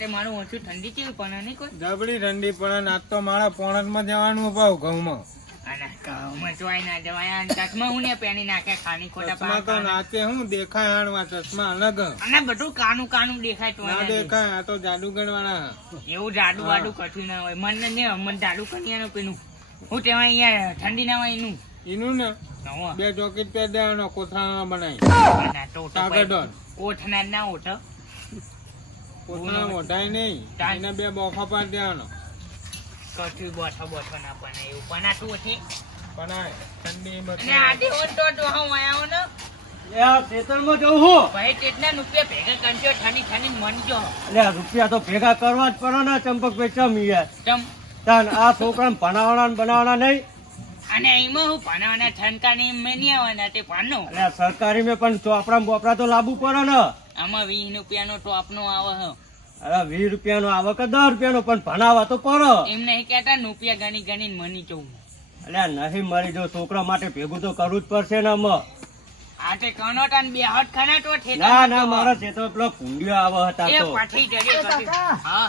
રાતે મારું ઓછું ઠંડી કેવી પણ નહીં કોઈ જબડી ઠંડી પણ આજ તો મારા પોણતમાં જવાનું ભાવ ઘઉંમાં. અને ઘઉંમાં જોવાય ના જવાય અને ચશ્મા હું ને પહેરી નાખે ખાની ખોટા ચશ્મા તો નાચે હું દેખાય હાણવા ચશ્મા અલગ અને બધું કાનું કાનું દેખાય તો ના દેખાય. આ તો જાદુગર વાળા એવું જાડુ વાડું કશું ના હોય મને નહીં મને જાડુ કન્યાનું પેલું હું તેમાં અહીંયા ઠંડી ના હોય એનું એનું ને હોવે. 2 જોકેટ પહેર દેવાનો કોથળામાં બનાવી ના તો કાગળ ઓઠના ના ઓઠ કોથળા મોઢાય નહીં એને 2 બોફા પાડી દેવાનો. કશું બોઠો બોઠો ના પણ એવું બનાતું છે પણ આ ઠંડી અને બધી આદે ઓન તો હું આયો ને ખેતરમાં જવું હું ભાઈ કેટલા રૂપિયા ભેગા કરજો ઠંડી ઠંડી મન જો એટલે રૂપિયા તો ભેગા કરવા જ પડે ને ચંપક ચમ યાર તમ તાન આ છોકરાને ભણાવવાના ને બનાવવાના નહીં. અને એમાં હું ભણવાના ઠનકાની મેં નહીં આવવાના તે ભણનો એટલે સરકારી મેં પણ ચોપડા બોપડા તો લાવવું પડે ને. આમાં 20 રૂપિયાનો ટોપનો આવે હ અરે 20 રૂપિયાનો આવે કે 10 રૂપિયાનો પણ ભણાવવા તો પડે. એમ નહીં કહેતા ને રૂપિયા ગણી ગણી મની જવું એટલે નહીં મરી જો છોકરા માટે ભેગું તો કરવું જ પડશે ને અમે. આ તે કનોટા ને બે હટ ખનાટો છે ના ના મારા ખેતર પેલો કુંડિયો આવે હતા એ તો પાછી જડે હા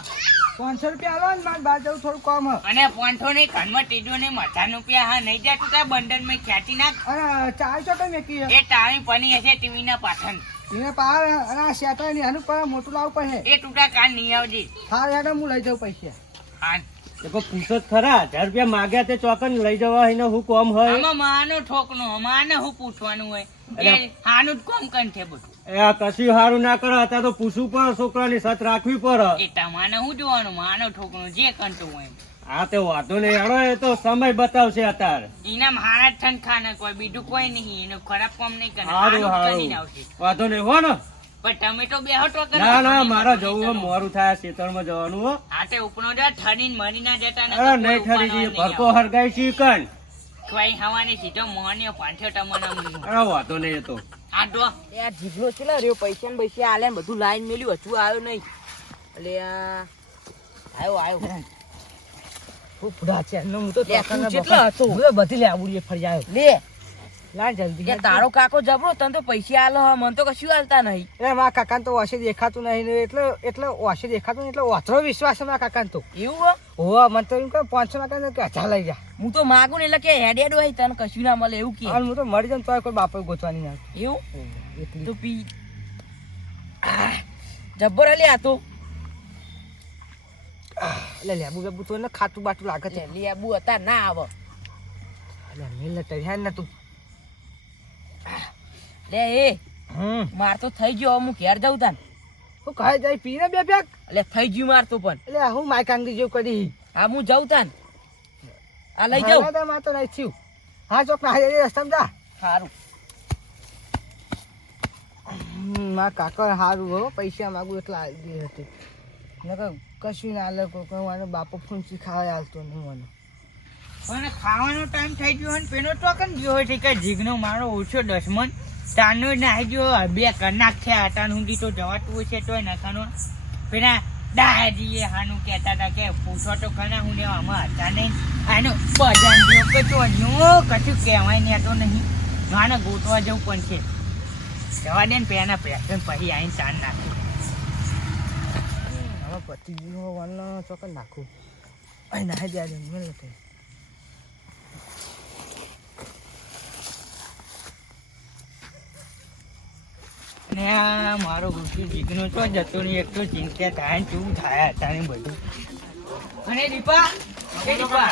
500 રૂપિયા આલો ને મારે બહાર જવું થોડું કામ હે. અને પોંઠો ને ઘરમાં ટીડો ને 1000 રૂપિયા હા નહીં જાતું તા બંડલ માં ખેંચી નાખ અને ચાર ચોટો મેકી હે. એ ટાણી પની હશે ટીવી ના પાછળ એને પાર અને આ શેટર ની આનું પર મોટું લાવવું પડે. એ તૂટા કાન નહીં આવજે હાર હેડે હું લઈ જાઉં પૈસા. હા એ કોઈ પૂછો જ ખરા 1000 રૂપિયા માગ્યા તે ચોકન લઈ જવા એને હું કોમ હોય. આમાં માનો ઠોકનો માને હું પૂછવાનું હોય એ હાનું જ કોમ કન છે બધું એ આ કશું સારું ના કરે અત્યારે તો પૂછવું પડે છોકરાની સત રાખવી પડે. એ તમારે શું જોવાનું માનો ઠોકનો જે કંટો હોય હા તે વાંધો નહીં હેડો એ તો સમય બતાવશે અત્યારે. એના મારા ઠંડ ખાને કોઈ બીજું કોઈ નહીં એનું ખરાબ કામ નહીં કરે સારું આનું જ સારું કરીને આવશે વાંધો નહીં હો ને. પણ તમે તો બે હટો કરો ના ના મારે જવું હોય મોરું થાય ખેતરમાં જવાનું હો. આ તે ઉપનો જા ઠરીને મરી ના જતા ને અરે નહીં ઠરી જઈએ ભરકો હરગાઈ શીકન. કોઈ હવાની સીધો મોહનીઓ પાંઠ્યો ટમોના મૂળ અરે વાંધો નહીં એ તો. આ ડો આ જીગલો ચેલા રહ્યો પૈસા ને પૈસા આલે ને બધું લાઈન મેલ્યું હજુ આવ્યો નહીં એટલે આવ્યો ખૂબ બુઢા છે એનો હું તો લે, ચોકાના તું કેટલા બપા- હતો? હું તો બધી લેવડીએ ફરી આવ્યો. લે લાય જલ્દી કે તારો કાકો જબરો તને તો પૈસા આલો હ, મને તો કશું આલતા નહીં. એ મારા કાકાને તો ઓછે દેખાતું નહીં ને એટલે ઓછે દેખાતું નહીં એટલે ઓથરો વિશ્વાસ છે મારા કાકાને તો. એવું હો? હોવા મને તો એમ કે 500 ના કે 1000 લઈ જા. હું તો માગું ને એટલે કે હેડેડ હોય તને કશું ના મળે એવું કે અને હું તો મરી જાઉં તોય કોઈ બાપો ગોતવાની ના એવું એટલી તો પી જબ્બર અલે આ તો એટલે લેબુ બેબુ તો એને ખાતું બાટું લાગે છે. લે લેબુ હતા ના આવે એટલે મેલ ને તૈયાર ને તું. લે એ માર તો થઈ ગયો હવે હું ઘેર જાઉં તાન હું કહે જાય પીને બે પેક એટલે થઈ ગયું માર તો પણ એટલે હું માય કાંગી જેવું કરી હા હું જાઉં તાન આ લઈ જાઉં માં તો નહીં થયું. હા ચોક ના હાજરી રસ્તામાં જા. સારું મારા કાકા સારું હો પૈસા માગું એટલે આવી ગઈ હતી નકર કશું ના લે કોઈ મારો બાપો ફૂંચી ખાવા હાલતો નહીં મને. પણ ખાવાનો ટાઈમ થઈ ગયો અને પેલો તો કન ગયો હોય છે કે જીગનો મારો ઓછો દસમન તાનો નાહી ગયો 2 કલાક થયા તાન સુધી તો જવાતું હોય છે તોય નાખાનો પેલા દાદાજીએ હાનું કહેતા હતા કે પૂછો તો ઘણા હું લેવા આમાં હતા નહીં આનો બજાન જેવો કચો જો કશું કહેવાય ને તો નહીં આને ગોતવા જવું પણ છે જવા દે ને પેના પેશન પછી આવીને ચાન નાખું હવે પતિ જીવો વાળનો ચોકર નાખું અહીં ના જાય મેં નથી. ને આ મારો ગુસ્સો જીગનો તો જતો નહીં એક તો ચિંતા થાય ને શું થાય અટાણે બધું અને દીપા એ દીપા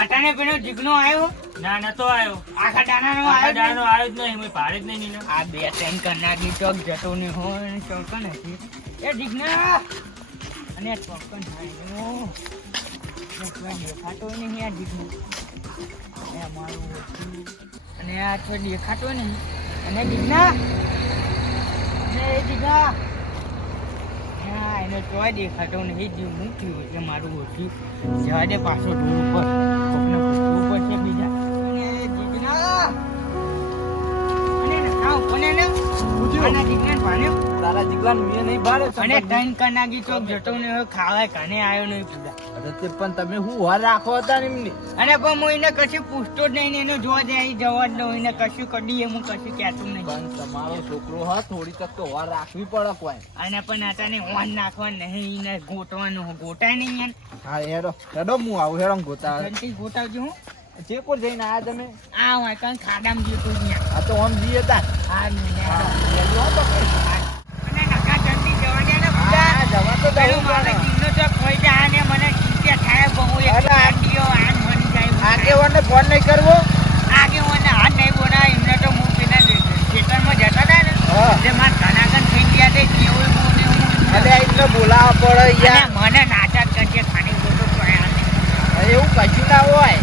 અટાણે પેલો જીગનો આવ્યો ના નતો આવ્યો આખા દાનાનો આવ્યો જ નહીં ભાડે જ નહીં આ 2-3 કલાકની ચોક જતો નહીં હોય ચોકન હતી એ જીગના અને ચોકન થાય દેખાતો નહીં આ જીગનો મારું અને આ તો દેખાતો નહીં અને જીગના એને ચોય દેખાતો નહીં જીવ મૂક્યું એટલે મારું ઓછું જવા દે પાછો ઢોર ઉપર કોકને પૂછવું પડશે બીજા અને જીજના અને ના ઉપર ને આના જીગને ભાણ્યો તારા જીગલા મેં નહીં ભાડ્યો અને ત્રણ કનાગી ચોક જતો ને હવે ખાવા ઘરે આવ્યો નહીં પૂરા. પણ તમે હું વાર રાખો હતા ને એમની અને પણ હું એને કશું પૂછતો જ નહીં ને એનો જોવા જાય જવા જ દઉં એને કશું કરીએ હું કશું કહેતું નહીં. પણ તમારો છોકરો હા થોડી તક તો વાર રાખવી પડે કોઈ. અને પણ આતાને હોન નાખવા નહીં એને ગોટવાનું ગોટાય નહીં યાર. હા હેડો હેડો હું આવું હેડો ગોતા ઘંટી ગોટાવજો હું ચેપોર જઈને આયા તમે આ હોય કાંઈ ખાડામાં ગયો તું ત્યાં. આ તો આમ જઈએ તા હા નહીં હા, હેડો હો તો કઈ. અને નકા જલ્દી જવા દે ને બધા. હા, જવા તો પેલું જવું મારે પડે. કિલ્લો તો ખોઈ જાય અને મને ચિંતા થાય બહુ એક અલા. ગાડીઓ આન મરી જાય આગેવાનને ફોન નહીં કરવો આગેવાનને હાથ નહીં બોલાવે એમને તો હું પેલા ખેતરમાં જતા હતા ને હા. જે મારા ઘનાગન થઈ ગયા તે કેવું બોલે હું અલે એટલે બોલાવવા પડે અને યાર મને નાચાર કરશે ખાલી ગોટો ચોયા એવું કશું ના હોય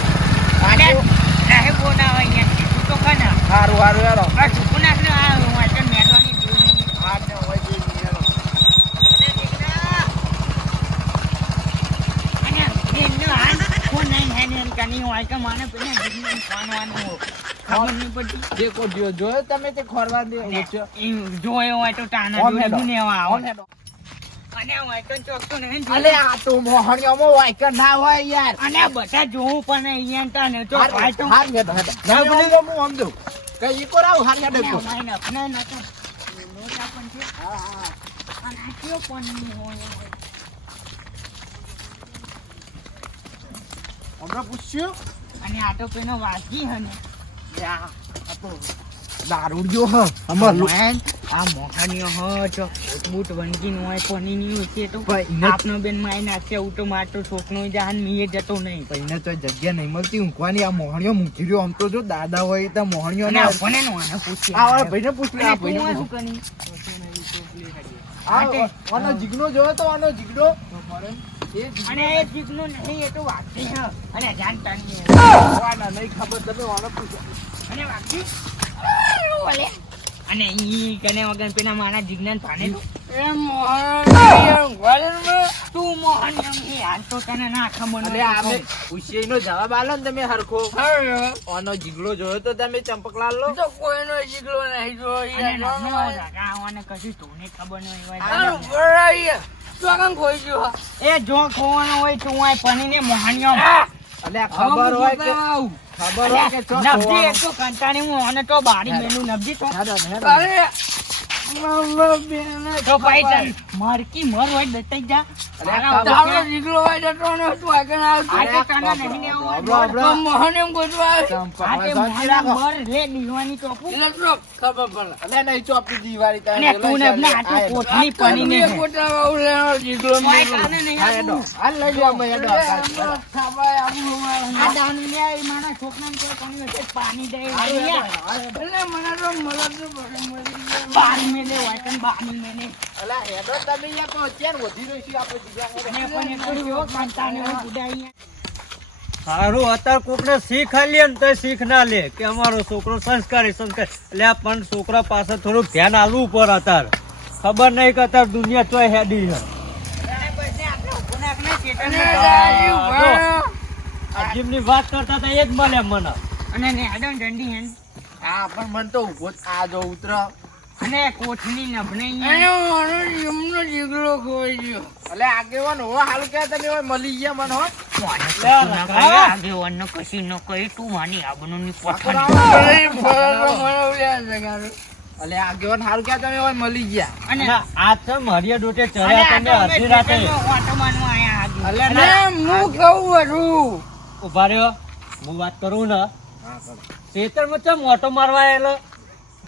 અને આગેવાન- નહીં બોલાવે અહીંયા કીધું તો ખરા હારું હારું હેડો આ સુકું નાખને આ વાંચન મેળવાની જોઈ હા ને હોય જોઈએ હેડો. અને દીકરા અને એમનો હાલ ફોન નહીં હે ને કની હોય કે મને પેલા જીગને ફોનવાનું ખબર નહીં પડતી જે કોઈ જોયો તમે તે ખોરવા દે અને ઓછો. ઈ જોયો હોય તો તાના ઓમ હેડો. જોઈને આવા ઓમ આવે હેડો. અને વાયકન ચોકતો નહીં અલે આ તો મોહણીઓમાં વાયકર ના હોય યાર અને બધા જોવું પણ અહીંયા તાને તો હાર ભાઈ તો હાર હેડો હેડો ના બોલી તો હું સમજુ કઈ ઈ કોરાવ હાર હેડો કો. અને આપણે નતો લોટા પણ છે અને આ કયો પણ નહીં હોય હમણાં પૂછ્યું અને આ તો પેલો વાગી હને દારૂડિયો હ અમાર મોહન આ મોહનીઓ હ જો બૂટ વણગી નો હોય કોની ની હોય છે તો ભાઈ, એને- આપનો બેન માઈ નાખે ઉટો માટો છોકનો જાન મીએ જતો નહીં પૈને તો જગ્યા નહીં મળતી ઊંઘવાની આ મોહણીઓ મૂકી રહ્યો આમ તો જો દાદા હોય તો મોહણીઓ અને ના આપણને નો આને પૂછીએ આ ભાઈને પૂછ લે આ અને તું ભાઈને શું પૂછ. કરી આ આનો જીગનો જોયો તો આનો જીગનો એ અને એ જીગનો નહીં એ તો વાગી હ અને જાન તાની જીગવાના નહીં ખબર તમે આનો પૂછો અને વાગી બોલે અને ઈ કને વગર પેલા મારા જીજ્ઞાન પાને તો એ મોહન તું મોહન એ હાલ તો તને ના ખબર અલે આમે પૂછીનો જવાબ આલો ને તમે હરખો આનો જીગલો જોયો તો તમે ચંપકલાલ લો તો કોઈનો જીગલો નહીં અને જોયો નાનો રાગા આવવાને કશું તોને ખબર નહીં હોય ચોકન ખોઈ ગયો એ જો ખોવાનો હોય તું હોય પનીને મોહનિયો અલે આ ખબર હોય કે ચો નબજી એક તો કંટાળી હું અને તો બારી મેનું નબજી તો હેડો હેડો અરે તો ભાઈ ચાલ મારકી મર હોય દતાઈ જા અલે આ મારા ખબર- તારો જીગલો હોય તો ટોનો તું આગળ આવતો આજે તને નહીં ને અબળો, આવો અબળો. મોહન એમ ગોતવા આવે આજે ચંપકલાલ મોહન રાખો મર લે દીવાની ટોપું એટલે તો ખબર પડે અલે નહીં ચોપી દીવારી તારે અને તું ને આ તો કોઠની પનીને બે ગોટા ઉલેનો જીગલો કોઈ કાને નહીં હા હેડો હાલ લઈ લો અમે હેડો ખાવાય આબુ આ દાનુ ને આ મારા છોકરાને કોઈ કોની વચ્ચે પાણી દે એટલે મને તો મળત પાણી મેલે વાયકન પાણી મેલે અલા હેડો તમે યાર તો અત્યાર વધી રહ્યું છે આપણે અને બીજા પણ એક એવો કંટાળે હોય બુડાઈ સારું અત્યારે કોકને શીખ આલીએ ને તો શીખ ના લે કે અમારો છોકરો સંસ્કારી એટલે આ પણ છોકરા પાસે થોડું ધ્યાન આલવું પડે અત્યારે ખબર નહીં કે અત્યારે દુનિયા ચોય હેડી છે અજીબની વાત કરતા હતા એ જ મળે મને અને ને આડમ ડંડી હેન હા પણ મન તો ઉભો આ જો ઉતર અને કોઠની નભણી એમનો જીગલો ખોઈ ગયો અલે આગેવાન હો હાલ કે તમે હોય મળી ગયા મન હો આગેવાન કશું ન કરી તું માની આબનું ની પઠાણ અલે આગેવાન હાલ કે તમે હોય મળી ગયા અને આ તો મરિયા ડોટે ચડ્યા તમે અડધી રાતે ઓટોમાનમાં આયા આગળ અલે ના હું કહું હતું ઉભા રહ્યો હું વાત કરું ને ખેતરમાં ચમ ઓટો મારવા આયેલો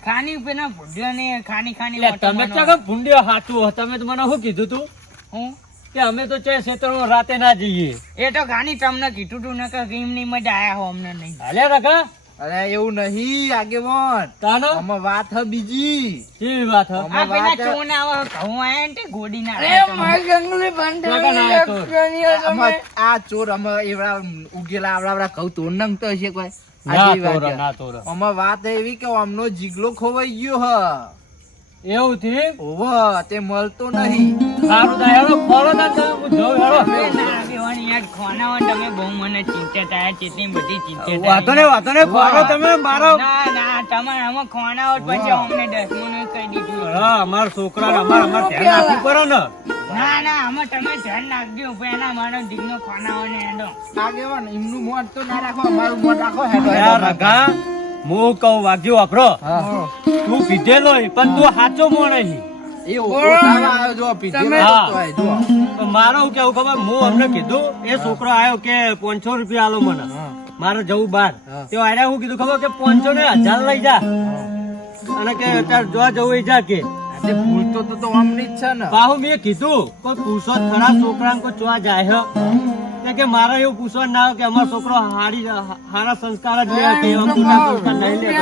ખાની પેલા ભૂંડ્યો ને ખાની ખાની એટલે તમે ચમ ભૂંડ્યો હાચું તમે તો મને શું કીધું તું હું કે અમે તો છે ખેતરમાં રાતે ના જઈએ એ તો ખાની તમને કીધું તું ને કે ગેમ ની મજા આયા હો અમને નહીં હાલે રખા અરે એવું નહીં આગેવાન તાનો અમે વાત હ બીજી કેવી વાત હ આ પેલા ચોન આવે ઘઉં આયા ને તે ગોડી ના અરે મારી જંગલી અમે આ ચોર અમે એવડા ઉગેલા આવડા કઉ તો નંગ તો હશે કોઈ આ ના જેવી વાત તોરા છે. ના તોરા અમે વાત એવી કે અમનો જીગલો ખોવાઈ ગયો હ એવું થી ઓવ તે મળતો નહીં સારું તા હેડો ખોલો ના તમે હું જઉં હેડો આગેવાન પણ યાર ખોનાઓ તમે બહુ મને ચિંતા થાય કેટલી બધી ચિંતા વાતો ને ખોરો તમે મારો ના તમારે આમાં ખોનાઓ જ પછી અમને 10મું કહી દીધું હા અમારા છોકરા અમાર ધ્યાન રાખવું પડે ને ના આમાં તમે ધ્યાન નાખજો પેલા મારો દીકનો ખોનાઓ ને એડો આગેવાન એમનું મોઢ તો ના રાખો અમારું મોઢ રાખો હેડો યાર રઘા હું કહું વાગ્યો વાપરો તું પીધેલો પણ તું સાચો મોણ અહીં એ ઓળખાવા આવ્યો જો પીધેલો હા. તો આય જો તો મારો શું કેવું ખબર હું અમને કીધું એ છોકરો આવ્યો કે 500 રૂપિયા આલો મને મારે જવું બહાર તો આને શું કીધું ખબર કે 500 ને 1000 લઈ જા અને કે અત્યારે જો જવું એ જા કે આજે ભૂલ તો અમની જ છે ને બાહુ મેં કીધું કોઈ પૂછો જ ખરા છોકરાને કોઈ ચોવા જાય હે કે મારે એવું પૂછવા ના આવે કે અમારો છોકરો હારા સંસ્કાર જ લે કે એવા ખોટા સંસ્કાર નહીં લેતો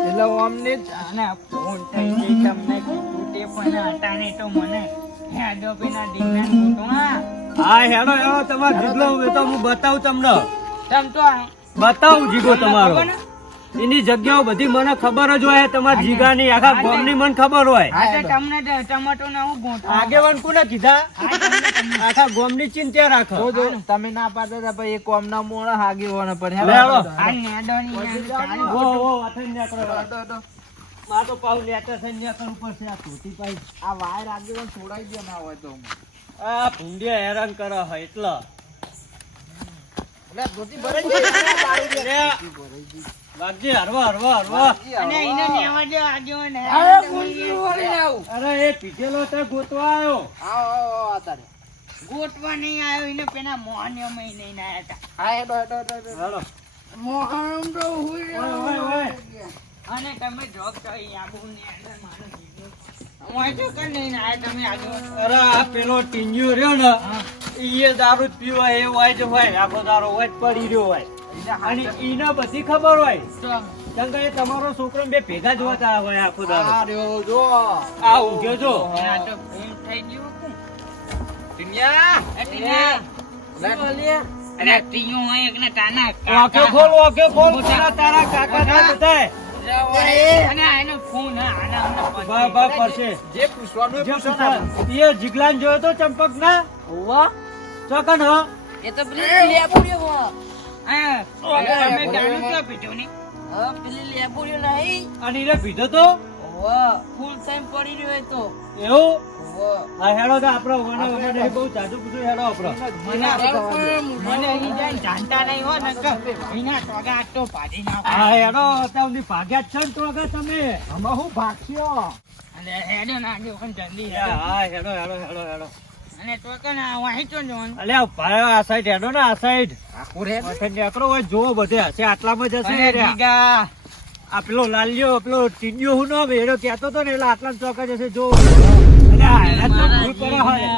એટલે અમને જ અને ફોન થઈ ગઈ તમને કીધું તે પણ અટાણે તો મને હેડો પેલા દીકરા ફોટો હા હેડો તમારો જીગલો એ તો હું બતાવું તમને તમ તો બતાવું જીગો તમારો ખબર ને? એની જગ્યાઓ બધી મને ખબર જ હોય તમારા જીગાની આખા ગામની મને ખબર હોય આજે તમને ટમેટો ને હું ગોઠવું આગેવાન કોને કીધા આખા ગામની ચિંતા રાખો જો તમે ના પાડતા હતા ભાઈ એ કોમ ના મોણ આગેવાન પણ લે હાલો. આ નેડોની ઓ વાથન ન્યા માં તો પાઉ લેટર થઈને ન્યા કરવું પડશે આ ધોતી પાઈ આ વાયર આગેવાન છોડાઈ દે ના હોય તો આ ભૂંડિયા હેરાન કરે હે એટલે એટલે ધોતી ભરાઈ જાય વાગજી હરવા અને એને નેવા જો આગેવાન હે. અરે એ પીધેલો તે ગોતવા આવ્યો આવો આતારે ગોઠવા નહીં આવ્યો એને પેલા મોહનિયમ નહીં આયા હતા હા હેડો હાલો ઓય. અને તમે જોબ તો આબુ ને અંદર મારો જીગો હું તો કર નહીં આયા તમે આગેવાન અરે આ પેલો ટીન્યો રહ્યો ને ઈ દારૂ જ પીવા એ હોય જ હોય આખો દારો હોય જ પડી રહ્યો હોય અને ઈને બધી ખબર હોય તો કેમ કે તમારો છોકરો ને બે ભેગા જ હોતા હોય આખો દારો આ રહ્યો જો આ ઉગ્યો જો એના તો ફોન થઈ ગયું કે ટીનિયા એ ટીના અરે ટીયો હોય એકને ટાના ઓકે ખોલ તારા કાકા ના બતાય અને આનો ફોન આના અમને બા પરસે જે પૂછવાનું જે એ પૂછો ને પૂછા એ જીગલાન જોયો તો ચંપક ના ચોકન હ એ તો પેલી લેબુડીઓ આ તમે જાણો છો પીધો ને પેલી લેબુડીઓ નહીં અને એને પીધો તો ફૂલ ટાઈમ પડી રહ્યો તો એવું આ હેડો તો આપણો મને બહુ જાજુ પૂછ્યું હેડો આપણો મને અહીં જાય જાણતા નહીં હો ને કે એના ટોગા તો પાડી નાખો આ હેડો અત્યાર સુધી ભાગ્યા જ છે ને તો આગળ તમે આમાં હું ભાગ્યો અને હેડો ના આગળ પણ જલ્દી હા હેડો અને તો કે ના વાહી તો જોન અલ્યા ભાઈ આ સાઈડ હેડો ને આ સાઈડ આખું રે નેકરો હોય જોવો બધે હશે આટલામાં જશે ને રે. દીગા આ પેલો લાલ્યો પેલો ટીન્યો હું નો વેડો કહેતો તો ને એટલે આટલા ચોકા જશે જો અલ્યા હેરાન તો ભૂલ કરે હોય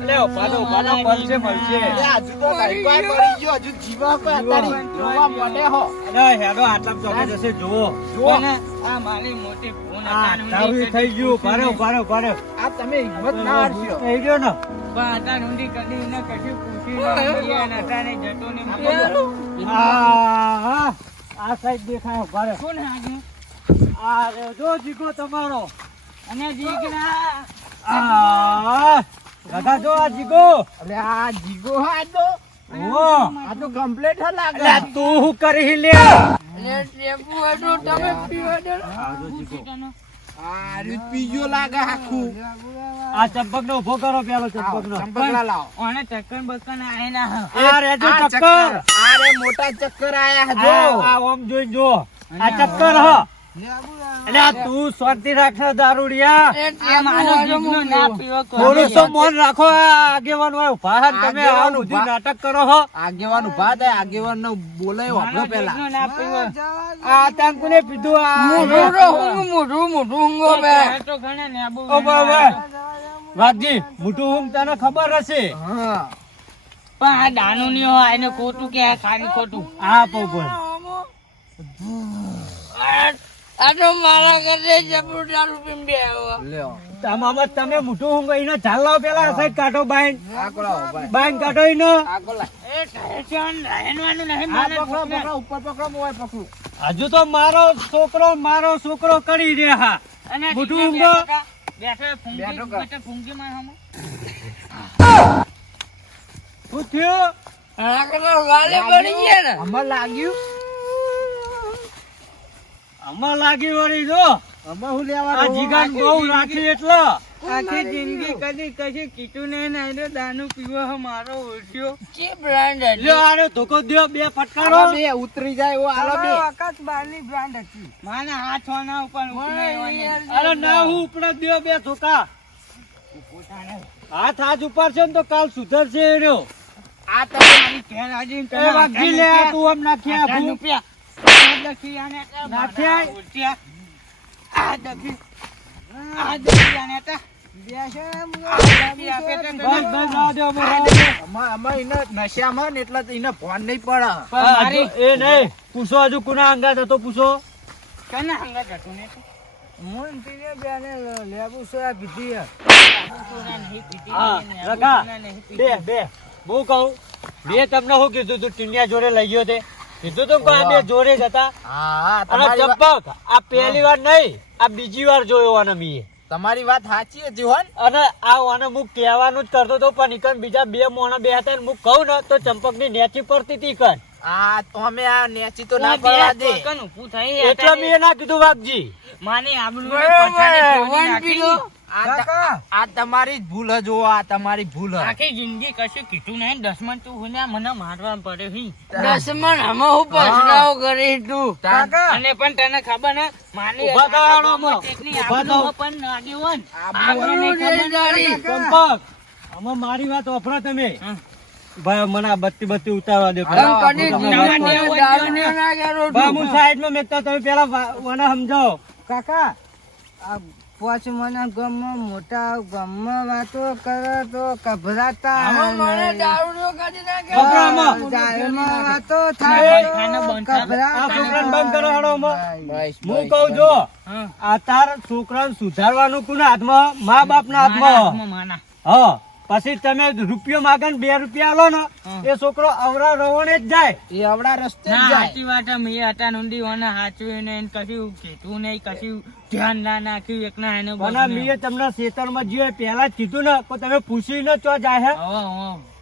અલ્યા ઉપાડો મળશે હજુ તો ગાયકવાડ પડી ગયો હજુ જીવા પર તારી જોવા મળે હો અલ્યા હેડો આટલા ચોકા જશે જોવો અને આ મારી મોટી ફોન આ તારું થઈ ગયું ભારે આ તમે હિંમત ના હારશો થઈ ગયો ને પણ હતા ઊંડી કદી ને કશું પૂછી અને અટાણે જતો ને આ સાઈડ દેખાય ભારે કોણ હાજુ આ રે જો જીગો તમારો અને દીકરા આ ગધા જો આ જીગો અરે આ જીગો હા તો ઓ આ તો કમ્પ્લીટ હે લાગે અલ્યા તું હું કરી લે તમે પીવા દે આ જો જીગો આ રીત પીજો લાગે આખું આ ચંપક નો ઉભો કરો પેલો ચંપક નો ચંપકલા લાવો ઓને ચક્કર બક્કર આય ના આ રે જો આ ચક્કર આ રે મોટા ચક્કર આયા હે જો આ ઓમ જોઈ જો આ ચક્કર હ અલ્યા તું શાંતિ રાખ દારૂડિયા આ મારો દીકરો ના પીવો થોડું તો મન રાખો આ આગેવાન હોય ઉભા હે ને તમે આવું બધું નાટક કરો હો આગેવાન ઉભા થાય આગેવાન નો બોલાયો આપણો પેલા ના પીવો આ તાંકુને પીધું આ મોઢું ઊંઘો બે તો ઘણા ને આબુ ઓ બાબા વાગજી મોટું ઊંઘ તને ખબર હશે હા પણ આ દાનું ની હોય એને ખોટું કે આ ખાલી ખોટું આ પોપણ આ તો મારા ઘરે જબરું દારૂ પીને બે આવ્યો લ્યો તમામ તમે મોટું ઊંઘ એને ઝાલ લાવો પેલા સાઈડ કાઢો બાઈન આકોલા ભાઈ બાઈન કાઢો એનો આકોલા એ ટેન્શન રહેવાનું નહીં આ મને પકડો ઉપર પકડો મોય પકડો હજુ તો મારો છોકરો કરી દે હા અને મોટું દીકરા ઊંઘો બેઠો બેઠો કર. ફૂંકી માર હમ શું થયું? અમાર લાગ્યું આમાં લાગી વળી જો અમાર હું લેવા આ જીગાન બહુ રાખી એટલે આખી જિંદગી કદી કશું કીધું નહીં ને આયરો દારૂ પીવો હે મારો ઓળખ્યો. લ્યો આને ધોકો દ્યો, બે ફટકારો. બે ઉતરી જાય એવો આલો બે આકાશ બારની બ્રાન્ડ હતી માને હાથ વાના ઉપર ઉકળાવવાની. અરે ના હું ઉપડે દ્યો બે ધોકા. હાથ હાથ ઉપર છે ને તો કાલ સુધરશે એ રહ્યો. આ તો મારી ઘેર આજીને તને એ વાગી લે તું આમ નાખ્યા 18 ભૂ. રૂપિયા. આ દખી આને નાખ્યા. ઉલટ્યા. આ દખી આને તા. બેસે આ દખી આપે તો તને. બસ બસ રાહ દો, અમે રાહ દો. અમાર એને નશામાં ને એટલે તો એને ભોન નહીં પડે પણ હા, મારી જો, એ નહીં પૂછો હજુ કોના અંગાત હતો પૂછો. કને હંગાત હતું ને તું? મોન પીને બેને લેબુ સોયા પીધી હે. સોના નહીં પીધી હા ને, રખા સોના નહીં પીધી. બે બે બહુ કહું મેં તમને શું કીધું તું ટીનિયા જોડે લઈ ગયો તે કીધું તું કે આ બે જોડે જ હતા. હા અને ચંપક આ પહેલી વાર નહીં આ બીજી વાર જોયો આને મીએ. તમારી વાત સાચી હતી હો ને? અને આ વાને હું કહેવાનું જ કરતો હતો પણ ઈકન બીજા બે મોણા બે હતા ને હું કહું ને તો ચંપક ની નેચી પડતી હતી ઈકન. આ તો અમે આ નેચી તો ના ના પડવા દે ટોકન ઊભું થઈ એટલે મેં ના કીધું વાઘજી. માને આબરૂને પછાડી તોડી નાખી. આ તમારી જ ભૂલ જ હો, આ તમારી ભૂલ જ. આખી જિંદગી કશું કીધું નહીં. દસમન તું હું ને મને મારવા પડે હી. કાકા અને પણ તને ખબર ને માની ઊભા થા આણોમાં. ટેકની ઊભા આબરૂ થાઓ. પણ નાગ્યો હોય ને. આબરૂ આબરૂ નહીં ખબર. ચંપક આમાં મારી વાત વાપરો તમે. હા. ભાઈ મને આ બત્તી બત્તી ઉતારવા દે હવે પેલા. કદી તમે તમારે વાત કરો. દેવું હોય તો ભાઈ હું સાઈડમાં મેકતા તમે પેલા મને સમજાવો. કાકા આ પોચ મને ગામમાં મોટા ગામમાં વાતો કરે તો ગભરાતા ગભરામાં. જાહેરમાં વાતો એ, થાય ખાને તો બંધ કર. આ છોકરાને બંધ કરો હાડો આમાં. બસ, હું કહું જો હા. આ તાર છોકરાને સુધારવાનું કોના હાથમાં મા બાપના માના હાથમાં. હાથમાં માના. હા પછી તમે રૂપિયો માગે ને 2 રૂપિયા આલો ને હા. એ છોકરો અવરા રવણે જ જાય. એ આવડા રસ્તે જ ના જાય સાચી વાત છે. મેં હતા નોંધી વાના હાચવ્યું ને એને કશું કીધું નહીં, કશું ધ્યાન ના નાખ્યું. એકના એને અને મેં તમને ખેતરમાં જે પહેલા જ કીધું ને તો તમે પૂછીને તો જાય.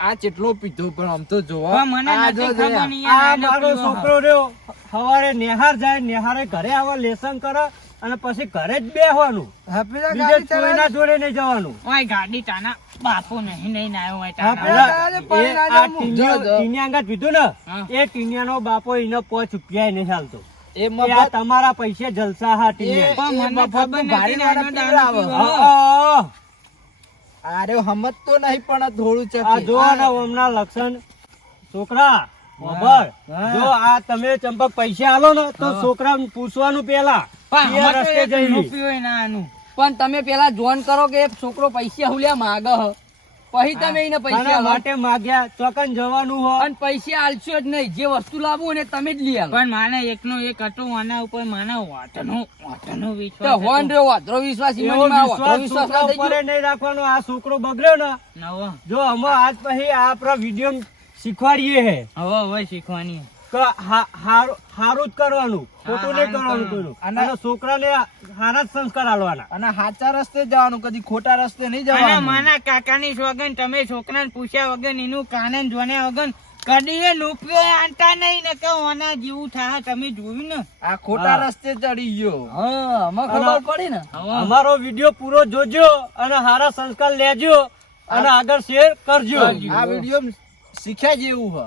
આ કેટલો પીધો પણ આમ તો જોવો પણ મને આ નથી જો ખબર જોયા. નહીં આ યાર, મારો આને પીવો છોકરો રહ્યો સવારે નિહાર જાય, નિહારે ઘરે આવે લેસન કરે અને પછી ઘરે જ બેહવાનું. હપીરા બીજે ગાડી કોઈના ચલાવે. જોડે નહીં જવાનું. ઓય ગાડી તાના બાપુ નહીં આવ્યો હોય હા, તાના. પેલા એ આ ટીનિયા અંગાત પીધું ને હા. એ ટીનિયાનો બાપો એને 5 રૂપિયા નહીં ચાલતો. એ એ આ મફત તમારા પૈસે જલસા હા ટીનિયા. પણ મને ખબર નથી ને આનો દારૂ પીવો. હા, આરે હમત તો નહીં પણ થોડું આ ચકી. જો ને હમણાં લક્ષણ છોકરા ખબર હા. જો આ તમે ચંપક પૈસા આલો ને તો છોકરા પૂછવાનું પેલા પણ એ આમાં તો રસ્તે એક જઈને. રૂપિયો ના આનું. પણ તમે પેલા જોન કરો કે છોકરો પૈસા હુલ્યા માગ પછી તમે એને પૈસા આના આલો. માટે માગ્યા ચોકન જવાનું હો. અને પૈસા આલશો જ નહીં. જે વસ્તુ લાવવું હોય ને તમે જ લઈ આલો. પણ માને એકનો એક હતું આના ઉપર માને વાતનો તો વિશ્વાસ હોન હતો. રહ્યો વાતરો વિશ્વાસ એવો ઈમાનમાં વાતરો વિશ્વાસ વિશ્વાસ ના છોકરા થઈ ઉપર ગયો. નહીં રાખવાનો. આ છોકરો બગડ્યો ને નવો જો અમે આજ પછી આ આપણા વિડીયો શીખવાડીએ હે હવે શીખવાની. કે હારું જ કરવાનું, ખોટું નહીં કરવાનું કોઈનું. અને છોકરાને સારા જ સંસ્કાર આલવાના. અને સાચા રસ્તે જવાનું, કદી ખોટા રસ્તે નહીં અને જવાનું. માના કાકાની સોગન તમે છોકરાને પૂછ્યા વગર એનું કાનન જોન્યા વગર કદી એ રૂપિયો આનતા નહીં ને કે ઓના જેવું થાય. તમે જોયું ને. આ ખોટા હા. રસ્તે ચડી ગયો. હા અમે ખબર પડી ને. અમારો વિડીયો પૂરો જોજો અને સારા સંસ્કાર લેજો અને આગળ શેર કરજો. આ વિડીયો શીખ્યા જેવું હ.